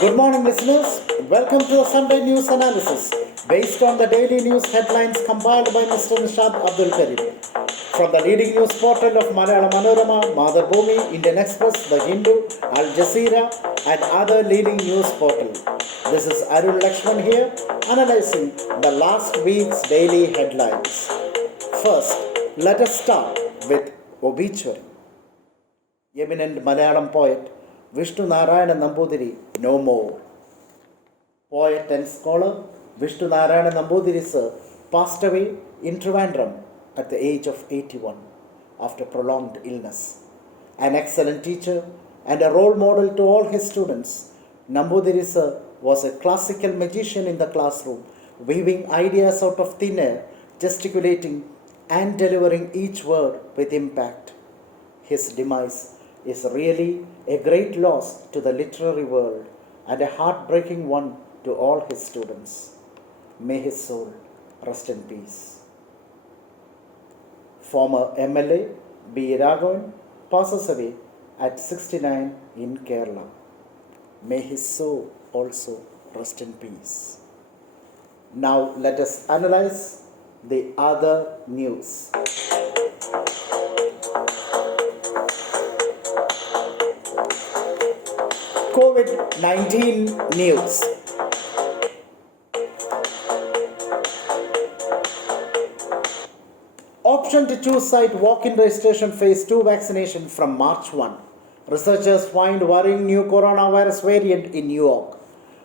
Good morning, listeners. Welcome to a Sunday news analysis based on the daily news headlines compiled by Mr. Nishad Abdulkareem. From the leading news portal of Malayalam Manorama, Madhubhumi, Indian Express, The Hindu, Al Jazeera, and other leading news portals. This is Arun Lakshman here, analyzing the last week's daily headlines. First, let us start with obituary. Eminent Malayalam poet Vishnu Narayana Nambudiri, no more. Poet and scholar Vishnu Narayana Nambudiri sir passed away in Trivandrum at the age of 81 after prolonged illness. An excellent teacher and a role model to all his students, Nambudiri sir was a classical magician in the classroom, weaving ideas out of thin air, gesticulating and delivering each word with impact. His demise is really a great loss to the literary world and a heartbreaking one to all his students. May his soul rest in peace. Former MLA B. Raghavan passes away at 69 in Kerala. May his soul also rest in peace. Now let us analyze the other news. COVID-19 news. Option to choose site walk-in registration phase 2 vaccination from March 1. Researchers find worrying new coronavirus variant in New York.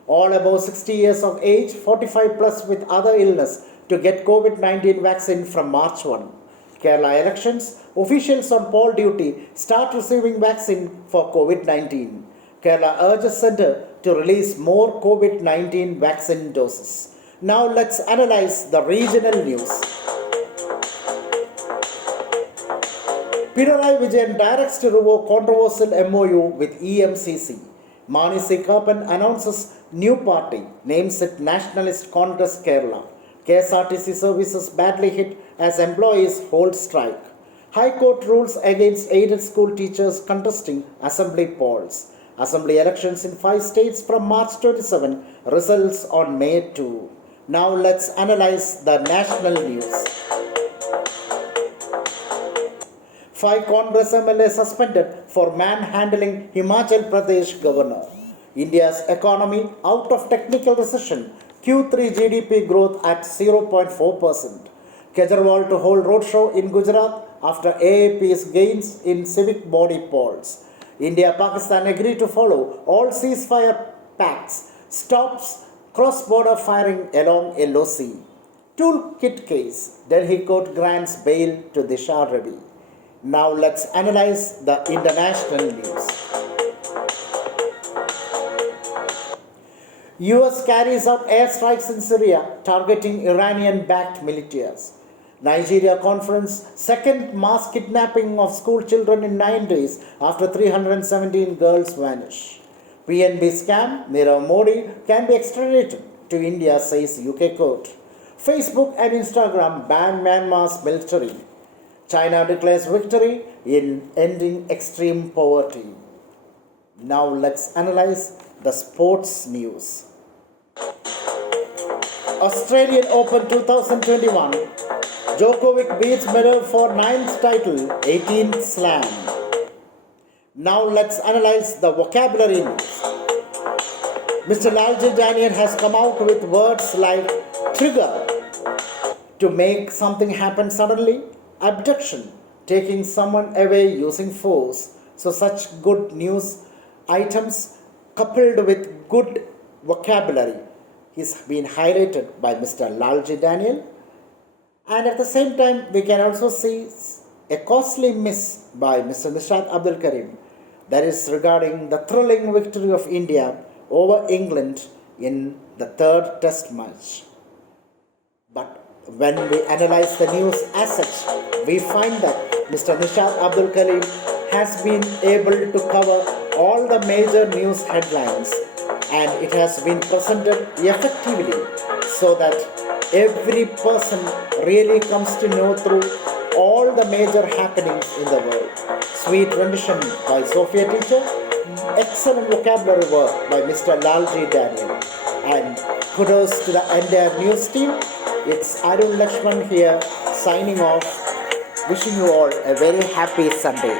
All above 60 years of age, 45 plus with other illness to get COVID-19 vaccine from March 1. Kerala elections, officials on poll duty start receiving vaccine for COVID-19. Kerala urges centre to release more COVID-19 vaccine doses. Now let's analyze the regional news. Pinarayi Vijayan directs to revoke controversial MOU with EMCC. Mani C. Kapan announces new party, names it Nationalist Congress Kerala. KSRTC services badly hit as employees hold strike. High Court rules against aided school teachers contesting assembly polls. Assembly elections in 5 states from March 27, results on May 2. Now let's analyze the national news. 5 Congress MLA suspended for manhandling Himachal Pradesh governor. India's economy out of technical recession. Q3 GDP growth at 0.4%. Kejriwal to hold roadshow in Gujarat after AAP's gains in civic body polls. India-Pakistan agree to follow all ceasefire pacts, stops cross-border firing along LOC. Toolkit case, Delhi court grants bail to Disha Ravi. Now let's analyze the international news. US carries out airstrikes in Syria targeting Iranian-backed militias. Nigeria conference, second mass kidnapping of school children in 9 days after 317 girls vanish. PNB scam, Nirav Modi can be extradited to India, says UK court. Facebook and Instagram ban Myanmar's military. China declares victory in ending extreme poverty. Now let's analyze the sports news. Australian Open 2021. Djokovic beats Medvedev for 9th title, 18th slam. Now let's analyze the vocabulary news. Mr. Lalji Daniel has come out with words like trigger, to make something happen suddenly, abduction, taking someone away using force. So such good news items coupled with good vocabulary is being highlighted by Mr. Lalji Daniel. And at the same time, we can also see a costly miss by Mr. Nishad Abdulkareem, that is regarding the thrilling victory of India over England in the 3rd test match. But when we analyze the news as such, we find that Mr. Nishad Abdulkareem has been able to cover all the major news headlines, and it has been presented effectively so that every person really comes to know through all the major happenings in the world. Sweet rendition by Sophia teacher. excellent vocabulary work by Mr. Lalji Daniel. And kudos to the entire news team. It's Arun Lakshman here signing off. Wishing you all a very happy Sunday.